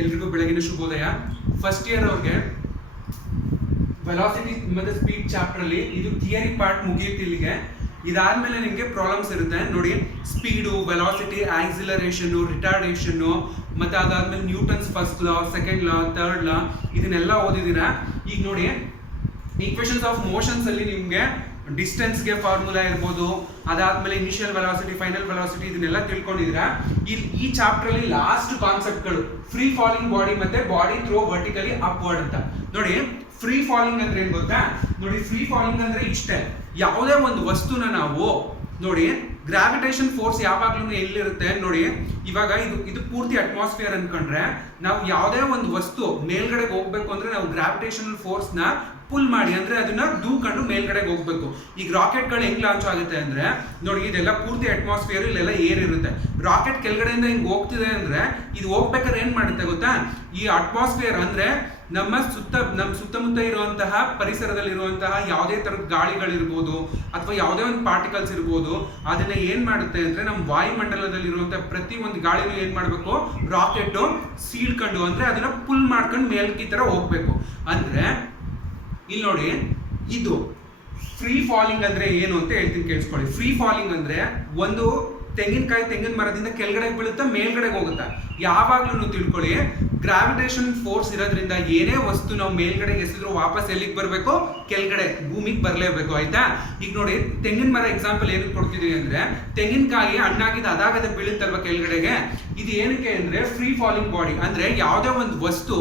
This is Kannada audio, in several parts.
ಎಲ್ರಿಗೂ ಬೆಳಗಿನ ಶುಭೋದಯ. ಫಸ್ಟ್ ಇಯರ್ ಅವ್ರಿಗೆ ವೆಲಾಸಿಟಿ ಮತ್ತು ಸ್ಪೀಡ್ ಚಾಪ್ಟರ್ ಅಲ್ಲಿ ಇದು ಥಿಯರಿ ಪಾರ್ಟ್ ಮುಗಿಯುತ್ತೆ ಇಲ್ಲಿಗೆ. ಇದಾದ್ಮೇಲೆ ನಿಮಗೆ ಪ್ರಾಬ್ಲಮ್ಸ್ ಇರುತ್ತೆ ನೋಡಿ. ಸ್ಪೀಡು, ವೆಲಾಸಿಟಿ, ಆಕ್ಸಿಲರೇಷನ್, ರಿಟಾರ್ಡೇಷನ್, ಮತ್ತೆ ಅದಾದ್ಮೇಲೆ ನ್ಯೂಟನ್ಸ್ ಫಸ್ಟ್ ಲಾ, ಸೆಕೆಂಡ್ ಲಾ, ಥರ್ಡ್ ಲಾ ಇದನ್ನೆಲ್ಲ ಓದಿದ್ದೀರಾ. ಈಗ ನೋಡಿ ಈಕ್ವೇಷನ್ಸ್ ಆಫ್ ಮೋಷನ್ಸ್ ಅಲ್ಲಿ ನಿಮಗೆ ಡಿಸ್ಟೆನ್ಸ್ಗೆ ಫಾರ್ಮುಲಾ ಇರ್ಬೋದು, ಅದಾದ್ಮೇಲೆ ಇನಿಷಿಯಲ್ ವೆಲಾಸಿಟಿ, ಫೈನಲ್ ವೆಲಾಸಿಟಿ ಇದನ್ನೆಲ್ಲ ತಿಳ್ಕೊಂಡಿದ್ದೀರಾ. ಈ ಚಾಪ್ಟರ್ ಅಲ್ಲಿ ಲಾಸ್ಟ್ ಕಾನ್ಸೆಪ್ಟ್ಗಳು ಫ್ರೀ ಫಾಲಿಂಗ್ ಬಾಡಿ ಮತ್ತೆ ಬಾಡಿ ಥ್ರೋ ವರ್ಟಿಕಲಿ ಅಪ್ವರ್ಡ್ ಅಂತ. ನೋಡಿ ಫ್ರೀ ಫಾಲಿಂಗ್ ಅಂದ್ರೆ ಏನ್ ಗೊತ್ತಾ? ನೋಡಿ ಫ್ರೀ ಫಾಲಿಂಗ್ ಅಂದ್ರೆ ಇಷ್ಟೇ, ಯಾವುದೇ ಒಂದು ವಸ್ತುನ ನಾವು ನೋಡಿ ಗ್ರಾವಿಟೇಷನ್ ಫೋರ್ಸ್ ಯಾವಾಗ್ಲೂ ಎಲ್ಲಿರುತ್ತೆ ನೋಡಿ. ಇವಾಗ ಇದು ಪೂರ್ತಿ ಅಟ್ಮಾಸ್ಫಿಯರ್ ಅನ್ಕೊಂಡ್ರೆ ನಾವು ಯಾವುದೇ ಒಂದು ವಸ್ತು ಮೇಲ್ಗಡೆಗೆ ಹೋಗ್ಬೇಕು ಅಂದ್ರೆ ನಾವು ಗ್ರಾವಿಟೇಷನಲ್ ಫೋರ್ಸ್ ನ ಪುಲ್ ಮಾಡಿ ಅಂದ್ರೆ ಅದನ್ನ ದೂಕೊಂಡು ಮೇಲ್ಗಡೆಗೆ ಹೋಗ್ಬೇಕು. ಈಗ ರಾಕೆಟ್ಗಳು ಹೆಂಗ್ ಲಾಂಚ್ ಆಗುತ್ತೆ ಅಂದ್ರೆ ನೋಡಿ, ಇದೆಲ್ಲ ಪೂರ್ತಿ ಅಟ್ಮಾಸ್ಫಿಯರ್, ಇಲ್ಲೆಲ್ಲ ಏರ್ ಇರುತ್ತೆ. ರಾಕೆಟ್ ಕೆಳಗಡೆಯಿಂದ ಹಿಂಗ್ ಹೋಗ್ತಿದೆ ಅಂದ್ರೆ ಇದು ಹೋಗ್ಬೇಕಾದ್ರೆ ಏನ್ ಮಾಡುತ್ತೆ ಗೊತ್ತಾ? ಈ ಅಟ್ಮಾಸ್ಫಿಯರ್ ಅಂದ್ರೆ ನಮ್ಮ ಸುತ್ತಮುತ್ತ ಇರುವಂತಹ ಪರಿಸರದಲ್ಲಿರುವಂತಹ ಯಾವುದೇ ತರದ ಗಾಳಿಗಳಿರ್ಬೋದು ಅಥವಾ ಯಾವುದೇ ಒಂದು ಪಾರ್ಟಿಕಲ್ಸ್ ಇರ್ಬೋದು, ಅದನ್ನ ಏನ್ ಮಾಡುತ್ತೆ ಅಂದ್ರೆ ನಮ್ಮ ವಾಯುಮಂಡಲದಲ್ಲಿ ಇರುವಂತಹ ಪ್ರತಿ ಒಂದು ಗಾಳಿನೂ ಏನ್ ಮಾಡ್ಬೇಕು? ರಾಕೆಟ್ ಸೀಳ್ಕೊಂಡು ಅಂದ್ರೆ ಅದನ್ನ ಪುಲ್ ಮಾಡ್ಕೊಂಡು ಮೇಲ್ಕಿ ತರ ಹೋಗ್ಬೇಕು. ಅಂದ್ರೆ ಇಲ್ಲಿ ನೋಡಿ, ಇದು ಫ್ರೀ ಫಾಲಿಂಗ್ ಅಂದ್ರೆ ಏನು ಅಂತ ಹೇಳ್ತೀನಿ ಕೇಳಿಸ್ಕೊಳ್ಳಿ. ಫ್ರೀ ಫಾಲಿಂಗ್ ಅಂದ್ರೆ ಒಂದು ತೆಂಗಿನ ಮರದಿಂದ ಕೆಳಗಡೆ ಬೀಳುತ್ತಾ ಮೇಲ್ಗಡೆಗೆ ಹೋಗುತ್ತಾ. ಯಾವಾಗ್ಲೂ ತಿಳ್ಕೊಳ್ಳಿ, ಗ್ರಾವಿಟೇಷನ್ ಫೋರ್ಸ್ ಇರೋದ್ರಿಂದ ಏನೇ ವಸ್ತು ನಾವು ಮೇಲ್ಗಡೆಗೆ ಎಸೆದ್ರು ವಾಪಸ್ ಎಲ್ಲಿಗೆ ಬರಬೇಕು? ಕೆಳಗಡೆ ಭೂಮಿಗೆ ಬರಲೇಬೇಕು. ಆಯ್ತಾ? ಈಗ ನೋಡಿ ತೆಂಗಿನ ಮರ ಎಕ್ಸಾಂಪಲ್ ಏನಕ್ಕೆ ಕೊಡ್ತಿದೀವಿ ಅಂದ್ರೆ, ತೆಂಗಿನಕಾಯಿ ಹಣ್ಣಾಗಿದ್ದು ಅದಾಗದೆ ಬೀಳುತ್ತಲ್ವ ಕೆಳಗಡೆಗೆ. ಇದು ಏನಕ್ಕೆ ಅಂದ್ರೆ ಫ್ರೀ ಫಾಲಿಂಗ್ ಬಾಡಿ ಅಂದ್ರೆ ಯಾವುದೇ ಒಂದು ವಸ್ತು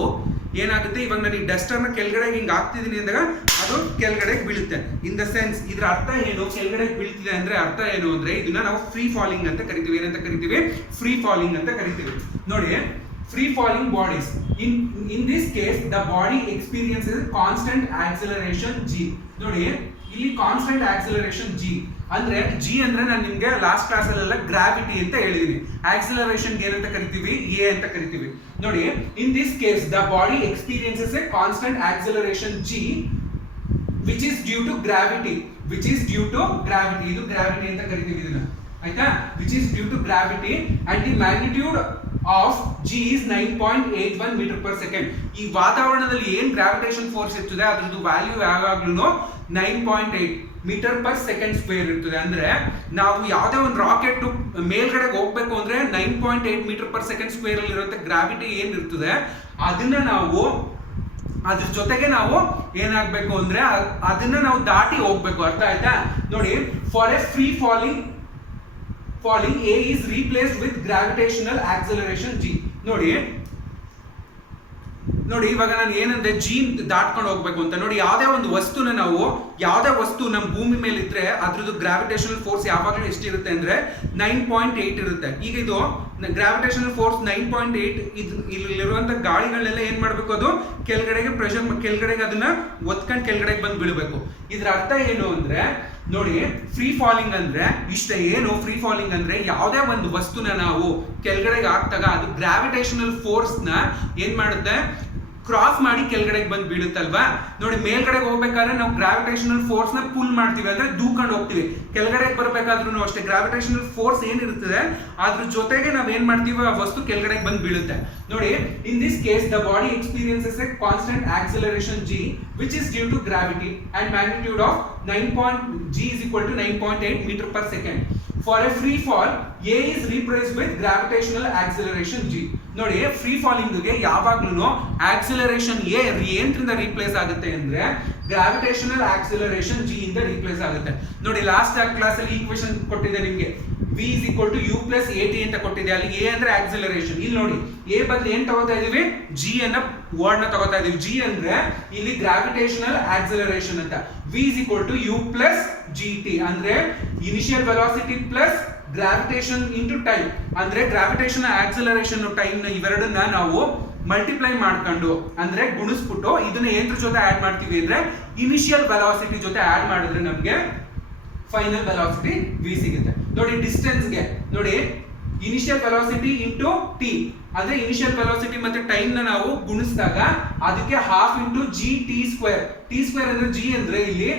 ಏನಾಗುತ್ತೆ, ಇವಾಗ ನಾನು ಈ ಡಸ್ಟರ್ನ ಕೆಳಗಡೆ ಹಿಂಗೆ ಹಾಕ್ತಿದ್ದೀನಿ ಅಂದಾಗ ಅದು ಕೆಳಗಡೆ ಬೀಳುತ್ತೆ. ಇನ್ ದ ಸೆನ್ಸ್ ಇದ್ರ ಅರ್ಥ ಏನು? ಕೆಳಗಡೆ ಬೀಳ್ತಿದೆ ಅಂದ್ರೆ ಅರ್ಥ ಏನು ಅಂದ್ರೆ ಇದನ್ನ ನಾವು ಫ್ರೀ ಫಾಲಿಂಗ್ ಅಂತ ಕರಿತೀವಿ. ಏನಂತ ಕರಿತೀವಿ? ಫ್ರೀ ಫಾಲಿಂಗ್ ಅಂತ ಕರಿತೀವಿ. ನೋಡಿ free falling bodies in this case the body experiences constant acceleration g. ನೋಡಿ ಇಲ್ಲಿ ಕಾನ್ಸ್ಟೆಂಟ್ ಆಕ್ಸಿಲರೇಷನ್ g ಅಂದ್ರೆ g ಅಂದ್ರೆ ನಾನು ನಿಮ್ಗೆ ಲಾಸ್ಟ್ ಕ್ಲಾಸ್ ಅಲ್ಲೆಲ್ಲ ಗ್ರಾವಿಟಿ ಅಂತ ಹೇಳಿದೀನಿ. ಆಕ್ಸಿಲರೇಷನ್ ಏನಂತ ಕರಿತೀವಿ? a ಅಂತ ಕರಿತೀವಿ. ನೋಡಿ in this case the body experiences A constant acceleration g which is due to gravity. ಇದು ಗ್ರಾವಿಟಿ ಅಂತ ಕರಿತೀವಿ ಇದನ್ನ. ಆಯ್ತಾ? which is due to gravity and the magnitude of g is 9.81 meter per second. ಈ ವಾತಾವರಣದಲ್ಲಿ ಏನ್ ಗ್ರಾವಿಟೇಷನ್ ಫೋರ್ಸ್ ಇರ್ತದೆ ಅದ್ರದ್ದು ವ್ಯಾಲ್ಯೂ ಯಾವಾಗ್ಲೂ 9.8 ಮೀಟರ್ ಪರ್ ಸೆಕೆಂಡ್ ಸ್ಕ್ವೇರ್ ಇರ್ತದೆ. ಅಂದ್ರೆ ನಾವು ಯಾವುದೇ ಒಂದು ರಾಕೆಟ್ ಮೇಲ್ಗಡೆಗೆ ಹೋಗ್ಬೇಕು ಅಂದ್ರೆ 9.8 ಮೀಟರ್ ಪರ್ ಸೆಕೆಂಡ್ ಸ್ಕ್ವೇರ್ ಅಲ್ಲಿ ಇರುವಂತ ಗ್ರಾವಿಟಿ ಏನ್ ಇರ್ತದೆ ಅದನ್ನ ನಾವು ಅದ್ರ ಜೊತೆಗೆ ನಾವು ಏನಾಗ್ಬೇಕು ಅಂದ್ರೆ ಅದನ್ನ ನಾವು ದಾಟಿ ಹೋಗ್ಬೇಕು. ಅರ್ಥ ಆಯ್ತಾ? ನೋಡಿ for A free falling A is replaced with gravitational acceleration g. ನೋಡಿ ಇವಾಗ ನಾನು ಏನಂದ್ರೆ g ದಾಟ್ಕೊಂಡು ಹೋಗ್ಬೇಕು ಅಂತ. ನೋಡಿ ಯಾವುದೇ ಒಂದು ವಸ್ತುನ ನಾವು ಯಾವುದೇ ವಸ್ತು ನಮ್ಮ ಭೂಮಿ ಮೇಲೆ ಇದ್ರೆ ಅದ್ರದ್ದು ಗ್ರಾವಿಟೇಷನಲ್ ಫೋರ್ಸ್ ಯಾವಾಗಲೂ ಎಷ್ಟಿರುತ್ತೆ ಅಂದ್ರೆ 9.8 ಇರುತ್ತೆ. ಈಗ ಇದು ಗ್ರಾವಿಟೇಷನಲ್ ಫೋರ್ಸ್ 9.8 ಇಲ್ಲಿರುವಂತ ಗಾಳಿಗಳನ್ನೆಲ್ಲ ಏನ್ ಮಾಡ್ಬೇಕು? ಅದು ಕೆಳಗಡೆಗೆ ಪ್ರೆಷರ್ ಕೆಳಗಡೆಗೆ ಅದನ್ನ ಒತ್ಕೊಂಡು ಕೆಳಗಡೆಗೆ ಬಂದು ಬೀಳಬೇಕು. ಇದ್ರ ಅರ್ಥ ಏನು ಅಂದ್ರೆ ನೋಡಿ ಫ್ರೀ ಫಾಲಿಂಗ್ ಅಂದ್ರೆ ಇಷ್ಟೇ. ಏನು ಫ್ರೀ ಫಾಲಿಂಗ್ ಅಂದ್ರೆ ಯಾವುದೇ ಒಂದು ವಸ್ತುನ ನಾವು ಕೆಳಗಡೆಗೆ ಹಾಕ್ದಾಗ ಅದು ಗ್ರಾವಿಟೇಷನಲ್ ಫೋರ್ಸ್ ನ ಏನ್ ಮಾಡುತ್ತೆ? ಕ್ರಾಸ್ ಮಾಡಿ ಕೆಳಗಡೆಗೆ ಬಂದು ಬೀಳುತ್ತಲ್ವಾ. ನೋಡಿ ಮೇಲ್ಗಡೆಗೆ ಹೋಗ್ಬೇಕಾದ್ರೆ ನಾವು ಗ್ರಾವಿಟೇಷನಲ್ ಫೋರ್ಸ್ ನ ಪುಲ್ ಮಾಡ್ತೀವಿ ಅಂದ್ರೆ ದೂಕೊಂಡು ಹೋಗ್ತೀವಿ. ಕೆಳಗಡೆಗೆ ಬರ್ಬೇಕಾದ್ರೂ ಅಷ್ಟೇ ಗ್ರಾವಿಟೇಷನಲ್ ಫೋರ್ಸ್ ಏನಿರ್ತದೆ ಅದ್ರ ಜೊತೆಗೆ ನಾವ್ ಏನ್ ಮಾಡ್ತೀವಿ? ಆ ವಸ್ತು ಕೆಳಗಡೆಗೆ ಬಂದು ಬೀಳುತ್ತೆ. ನೋಡಿ in this case the body experiences A constant acceleration g which is due to gravity and magnitude of g is equal to 9.8 meter per second. For a free fall a is replaced with gravitational acceleration g. ನೋಡಿ ಫ್ರೀ ಫಾಲಿಂಗ್ ಗೆ ಯಾವಾಗ್ಲೂ ಆಕ್ಸಿಲರೇಷನ್ a ಏನ್ರಿಂದ ರೀಪ್ಲೇಸ್ ಆಗುತ್ತೆ ಅಂದ್ರೆ ಗ್ರಾವಿಟೇಷನಲ್ ಆಕ್ಸಿಲರೇಷನ್ g ಇಂದ ರೀಪ್ಲೇಸ್ ಆಗುತ್ತೆ. ನೋಡಿ ಲಾಸ್ಟ್ ಕ್ಲಾಸ್ ಅಲ್ಲಿ ಈಕ್ವೇಷನ್ ಕೊಟ್ಟಿದೆ ನಿಮಗೆ, v is equal to u plus at ಅಂತ ಕೊಟ್ಟಿದೆ. ಅಲ್ಲಿ a ಅಂದ್ರೆ ಆಕ್ಸಿಲರೇಷನ್. ಇಲ್ಲಿ ನೋಡಿ a ಬದಲು ಏನ್ ತಗೋತಾ ಇದೀವಿ? g ಅನ್ನ ವರ್ಡ್ ನ ತಗೋತಾ ಇದೀವಿ. g ಅಂದ್ರೆ ಇಲ್ಲಿ ಗ್ರಾವಿಟೇಷನಲ್ ಆಕ್ಸಿಲರೇಷನ್ ಅಂತ. v is equal to u plus gt ಅಂದ್ರೆ initial velocity plus gravitation into time. ಅಂದ್ರೆ ಗ್ರಾವಿಟೇಷನ್ ಆಕ್ಸಿಲರೇಷನ್ ಟೈಮ್ ನ ಇವೆರಡನ್ನ ನಾವು ಮಲ್ಟಿಪ್ಲೈ ಮಾಡ್ಕೊಂಡು ಅಂದ್ರೆ ಗುಣಿಸ್ಬಿಟ್ಟು ಇದನ್ನ ಏನ್ರ ಜೊತೆ ಆಡ್ ಮಾಡ್ತೀವಿ ಅಂದ್ರೆ ಇನಿಷಿಯಲ್ ವೆಲಾಸಿಟಿ ಜೊತೆ ಆಡ್ ಮಾಡಿದ್ರೆ ನಮ್ಗೆ ಫೈನಲ್ ವೆಲಾಸಿಟಿ v ಸಿಗುತ್ತೆ. ನೋಡಿ ಡಿಸ್ಟೆನ್ಸ್ ಗೆ ನೋಡಿ ಇನಿಷಿಯಲ್ ವೆಲಾಸಿಟಿ ಇಂಟು t ಅಂದ್ರೆ ಇನಿಷಿಯಲ್ ವೆಲಾಸಿಟಿ ಮತ್ತೆ ಟೈಮ್ ನ ನಾವು ಗುಣಿಸಿದಾಗ ಅದಕ್ಕೆ half into gt square. t square ಅಂದ್ರೆ g ಅಂದ್ರೆ ಇಲ್ಲಿ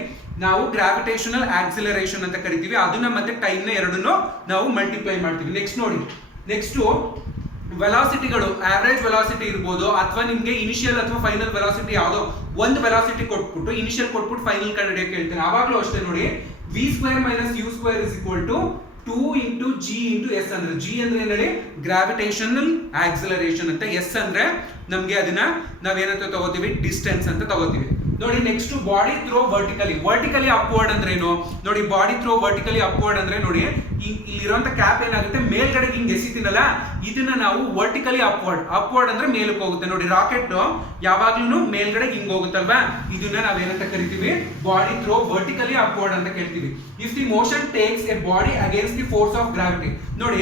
ನಾವು ಗ್ರಾವಿಟೇಷನಲ್ ಆಕ್ಸಿಲರೇಷನ್ ಅಂತ ಕರಿತೀವಿ. ಅದನ್ನ ಮತ್ತೆ ಟೈಮ್ ನ ಎರಡನ್ನು ನಾವು ಮಲ್ಟಿಪ್ಲೈ ಮಾಡ್ತೀವಿ. ನೆಕ್ಸ್ಟ್ ನೋಡಿ, ನೆಕ್ಸ್ಟ್ ವೆಲಾಸಿಟಿಗಳು ಆವರೇಜ್ ವೆಲಾಸಿಟಿ ಇರ್ಬೋದು, ಅಥವಾ ನಿಮ್ಗೆ ಇನಿಷಿಯಲ್ ಅಥವಾ ಫೈನಲ್ ವೆಲಾಸಿಟಿ ಯಾವುದೋ ಒಂದು ವೆಲಾಸಿಟಿ ಕೊಟ್ಬಿಟ್ಟು ಇನಿಷಿಯಲ್ ಕೊಟ್ಬಿಟ್ಟು ಫೈನಲ್ ಕಂಡುಹಿಡಿಯಕ್ಕೆ ಹೇಳ್ತೇನೆ. ಆವಾಗಲೂ ಅಷ್ಟೇ ನೋಡಿ, v² - u² = 2 × g × s ಅಂದ್ರೆ g ಅಂದ್ರೆ ಏನ್ ಹೇಳಿ, ಗ್ರಾವಿಟೇಷನಲ್ ಆಕ್ಸಿಲರೇಷನ್ ಅಂತ. s ಅಂದ್ರೆ ನಮ್ಗೆ ಅದನ್ನ ನಾವೇನಂತ ತಗೋತೀವಿ, ಡಿಸ್ಟೆನ್ಸ್ ಅಂತ ತಗೋತೀವಿ. ನೋಡಿ next body throw vertically upward ಅಂದ್ರೆ ಏನು ನೋಡಿ. ಬಾಡಿ ಥ್ರೋ ವರ್ಟಿಕಲಿ ಅಪ್ವರ್ಡ್ ಅಂದ್ರೆ ನೋಡಿ, ಇಲ್ಲಿರುವಂತ ಕ್ಯಾಪ್ ಏನಾಗುತ್ತೆ, ಮೇಲ್ಗಡೆ ಹಿಂಗ್ ಎಸಿತೀನಲ್ಲ, ಇದನ್ನ ನಾವು ವರ್ಟಿಕಲಿ ಅಪ್ವರ್ಡ್ ಅಂದ್ರೆ ಮೇಲಕ್ಕೆ ಹೋಗುತ್ತೆ ನೋಡಿ. ರಾಕೆಟ್ ಯಾವಾಗ್ಲೂ ಮೇಲ್ಗಡೆ ಹಿಂಗ್ ಹೋಗುತ್ತಲ್ವಾ, ಇದನ್ನ ನಾವೇನಂತ ಕರಿತೀವಿ, ಬಾಡಿ ಥ್ರೋ ವರ್ಟಿಕಲಿ ಅಪ್ವರ್ಡ್ ಅಂತ ಕೇಳ್ತೀವಿ. If the motion takes A body against the force of gravity, ನೋಡಿ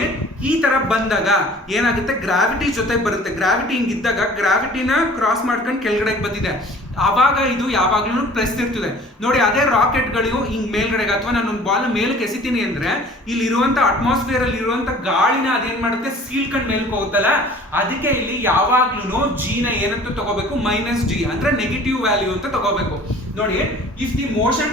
ಈ ತರ ಬಂದಾಗ ಏನಾಗುತ್ತೆ, ಗ್ರಾವಿಟಿ ಜೊತೆ ಬರುತ್ತೆ. ಗ್ರಾವಿಟಿ ಹಿಂಗಿದ್ದಾಗ ಗ್ರಾವಿಟಿನ ಕ್ರಾಸ್ ಮಾಡ್ಕೊಂಡು ಕೆಳಗಡೆ ಬಂದಿದೆ, ಆವಾಗ ಇದು ಯಾವಾಗ್ಲೂ ಪ್ಲಸ್ ಇರ್ತದೆ ನೋಡಿ. ಅದೇ ರಾಕೆಟ್ಗಳು ಹಿಂಗ್ ಮೇಲ್ಗಡೆಗೆ ಅಥವಾ ನಾನು ಒಂದು ಬಾಲ್ ಮೇಲಕ್ಕೆ ಎಸಿತೀನಿ ಅಂದ್ರೆ, ಇಲ್ಲಿ ಇರುವಂತ ಅಟ್ಮಾಸ್ಫಿಯರ್ ಅಲ್ಲಿ ಇರುವಂತ ಗಾಳಿನ ಅದೇನ್ ಮಾಡುತ್ತೆ, ಸೀಳ್ಕೊಂಡ್ ಮೇಲಕ್ಕೆ ಹೋಗುತ್ತಲ್ಲ. ಅದಕ್ಕೆ ಇಲ್ಲಿ ಯಾವಾಗ್ಲೂ ಜಿ ನ ಏನಂತ ತಗೋಬೇಕು, -g ಅಂದ್ರೆ ನೆಗೆಟಿವ್ ವ್ಯಾಲ್ಯೂ ಅಂತ ತಗೋಬೇಕು ನೋಡಿ. If the motion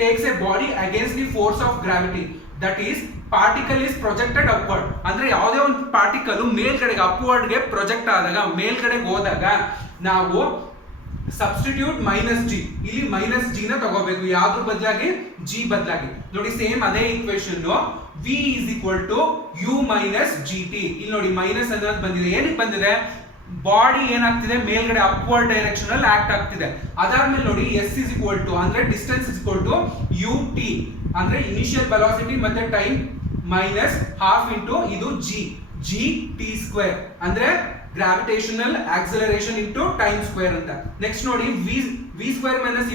takes A body against the force of gravity, that is particle is projected upward ಅಂದ್ರೆ ಯಾವುದೇ ಒಂದು ಪಾರ್ಟಿಕಲ್ ಮೇಲ್ಗಡೆಗೆ ಅಪ್ವರ್ಡ್ಗೆ ಪ್ರೊಜೆಕ್ಟ್ ಆದಾಗ, ಮೇಲ್ಗಡೆಗೆ ಹೋದಾಗ ನಾವು ಸಬ್ಸ್ಟಿಟ್ಯೂಟ್ -g, ಇಲ್ಲಿ -g ನ ತಗೋಬೇಕು. ಯಾವ್ದ್ರ ಬದಲಾಗಿ, g ಬದಲಾಗಿ ನೋಡಿ. ಸೇಮ್ ಅದೇ ಈಕ್ವೇಶನ್, v = u - gt. ಇಲ್ಲಿ ನೋಡಿ ಮೈನಸ್ ಅನ್ನೋದು ಬಂದಿದೆ, ಏನಕ್ಕೆ ಬಂದಿದೆ, ಬಾಡಿ ಏನಾಗ್ತಿದೆ, ಮೇಲ್ಗಡೆ ಅಪ್ವರ್ಡ್ ಡೈರೆಕ್ಷನ್ ಅಲ್ಲಿ ಆಕ್ಟ್ ಆಗ್ತಿದೆ. ಅದಾದ್ಮೇಲೆ ನೋಡಿ s = ಅಂದ್ರೆ ಡಿಸ್ಟೆನ್ಸ್ = ut ಅಂದ್ರೆ ಇನಿಷಿಯಲ್ ವೆಲಾಸಿಟಿ ಮತ್ತೆ ಟೈಮ್ -½ ಇದು g t² ಅಂದ್ರೆ gravitational acceleration into time square ಅಂತ. ನೆಕ್ಸ್ಟ್ ನೋಡಿ v² -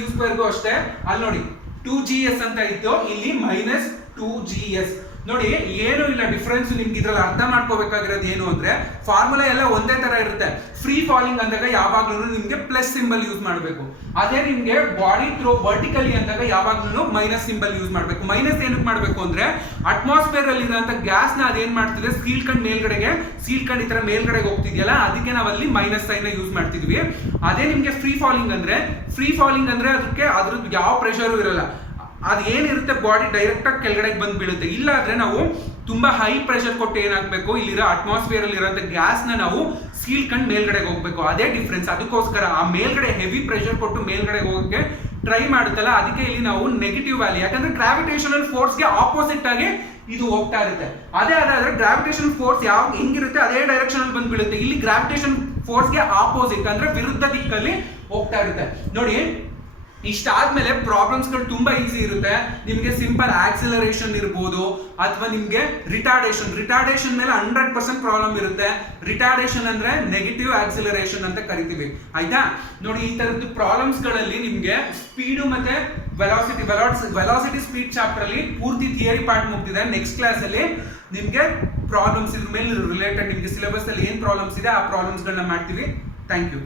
u² ಅಷ್ಟೇ, ಅಲ್ಲಿ ನೋಡಿ 2gs ಅಂತ ಇತ್ತು, ಇಲ್ಲಿ -2gs ನೋಡಿ. ಏನು ಇಲ್ಲ ಡಿಫ್ರೆನ್ಸ್, ನಿಮ್ಗೆ ಇದ್ರಲ್ಲಿ ಅರ್ಥ ಮಾಡ್ಕೋಬೇಕಾಗಿರೋದು ಏನು ಅಂದ್ರೆ, ಫಾರ್ಮುಲಾ ಎಲ್ಲ ಒಂದೇ ತರ ಇರುತ್ತೆ. ಫ್ರೀ ಫಾಲಿಂಗ್ ಅಂದಾಗ ಯಾವಾಗ್ಲೂ ನಿಮ್ಗೆ ಪ್ಲಸ್ ಸಿಂಬಲ್ ಯೂಸ್ ಮಾಡಬೇಕು. ಅದೇ ನಿಮ್ಗೆ ಬಾಡಿ ಥ್ರೋ ವರ್ಟಿಕಲಿ ಅಂದಾಗ ಯಾವಾಗ್ಲೂ ಮೈನಸ್ ಸಿಂಬಲ್ ಯೂಸ್ ಮಾಡಬೇಕು. ಮೈನಸ್ ಏನಕ್ಕೆ ಮಾಡಬೇಕು ಅಂದ್ರೆ, ಅಟ್ಮಾಸ್ಫಿಯರ್ ಅಲ್ಲಿ ಇರುವಂತ ಗ್ಯಾಸ್ ನ ಅದೇನ್ ಮಾಡ್ತಿದೆ, ಸೀಳ್ಕೊಂಡ್ ಈ ತರ ಮೇಲ್ಗಡೆಗೆ ಹೋಗ್ತಿದ್ಯಲ್ಲ, ಅದಕ್ಕೆ ನಾವಲ್ಲಿ ಮೈನಸ್ ಸೈನ್ ಯೂಸ್ ಮಾಡ್ತಿದ್ವಿ. ಅದೇ ನಿಮ್ಗೆ ಫ್ರೀ ಫಾಲಿಂಗ್ ಅಂದ್ರೆ ಅದಕ್ಕೆ ಅದ್ರದ್ದು ಯಾವ ಪ್ರೆಷರು ಇರಲ್ಲ, ಅದು ಏನಿರುತ್ತೆ ಬಾಡಿ ಡೈರೆಕ್ಟ್ ಆಗಿ ಕೆಳಗಡೆ ಬಂದು ಬೀಳುತ್ತೆ. ಇಲ್ಲ ಆದ್ರೆ ನಾವು ತುಂಬಾ ಹೈ ಪ್ರೆಷರ್ ಕೊಟ್ಟು ಏನಾಗಬೇಕು, ಇಲ್ಲಿರೋ ಅಟ್ಮಾಸ್ಫಿಯರ್ ಅಲ್ಲಿ ಇರೋಂಥ ಗ್ಯಾಸ್ ನ ನಾವು ಸೀಳ್ಕೊಂಡು ಮೇಲ್ಗಡೆಗೆ ಹೋಗ್ಬೇಕು. ಅದೇ ಡಿಫ್ರೆನ್ಸ್. ಅದಕ್ಕೋಸ್ಕರ ಆ ಮೇಲ್ಗಡೆ ಹೆವಿ ಪ್ರೆಷರ್ ಕೊಟ್ಟು ಮೇಲ್ಗಡೆ ಹೋಗಕ್ಕೆ ಟ್ರೈ ಮಾಡುತ್ತಲ್ಲ, ಅದಕ್ಕೆ ಇಲ್ಲಿ ನಾವು ನೆಗೆಟಿವ್ ವ್ಯಾಲ್ಯೂ, ಯಾಕಂದ್ರೆ ಗ್ರಾವಿಟೇಷನಲ್ ಫೋರ್ಸ್ಗೆ ಆಪೋಸಿಟ್ ಆಗಿ ಇದು ಹೋಗ್ತಾ ಇರುತ್ತೆ. ಅದಾದ್ರೆ ಗ್ರಾವಿಟೇಷನ್ ಫೋರ್ಸ್ ಹೆಂಗಿರುತ್ತೆ ಅದೇ ಡೈರೆಕ್ಷನ್ ಅಲ್ಲಿ ಬಂದು ಬೀಳುತ್ತೆ. ಇಲ್ಲಿ ಗ್ರಾವಿಟೇಷನ್ ಫೋರ್ಸ್ಗೆ ಆಪೋಸಿಟ್ ಅಂದ್ರೆ ವಿರುದ್ಧ ದಿಕ್ಕಲ್ಲಿ ಹೋಗ್ತಾ ಇರುತ್ತೆ ನೋಡಿ. ಇಷ್ಟಾದ್ಮೇಲೆ ಪ್ರಾಬ್ಲಮ್ಸ್ಗಳು ತುಂಬಾ ಈಸಿ ಇರುತ್ತೆ ನಿಮಗೆ. ಸಿಂಪಲ್ ಆಕ್ಸಿಲರೇಷನ್ ಇರ್ಬೋದು, ಅಥವಾ ನಿಮ್ಗೆ ರಿಟಾರ್ಡೇಷನ್ ಮೇಲೆ 100% ಪ್ರಾಬ್ಲಮ್ ಇರುತ್ತೆ. ರಿಟಾರ್ಡೇಷನ್ ಅಂದ್ರೆ ನೆಗೆಟಿವ್ ಆಕ್ಸಿಲರೇಷನ್ ಅಂತ ಕರಿತೀವಿ, ಆಯ್ತಾ ನೋಡಿ. ಈ ತರದ್ದು ಪ್ರಾಬ್ಲಮ್ಸ್ ಗಳಲ್ಲಿ ನಿಮ್ಗೆ ಸ್ಪೀಡು ಮತ್ತೆ ವೆಲಾಸಿಟಿ ಸ್ಪೀಡ್ ಚಾಪ್ಟರ್ ಅಲ್ಲಿ ಪೂರ್ತಿ ಥಿಯರಿ ಪಾರ್ಟ್ ಮುಗ್ದಿದೆ. ನೆಕ್ಸ್ಟ್ ಕ್ಲಾಸ್ ಅಲ್ಲಿ ನಿಮ್ಗೆ ಪ್ರಾಬ್ಲಮ್ಸ್ ಇದ್ರ ಮೇಲೆ ರಿಲೇಟೆಡ್ ನಿಮ್ಗೆ ಸಿಲೆಬಸ್ ಅಲ್ಲಿ ಏನ್ ಪ್ರಾಬ್ಲಮ್ಸ್ ಇದೆ ಆ ಪ್ರಾಬ್ಲಮ್ಸ್ ಗಳನ್ನ ಮಾಡ್ತೀವಿ. Thank you.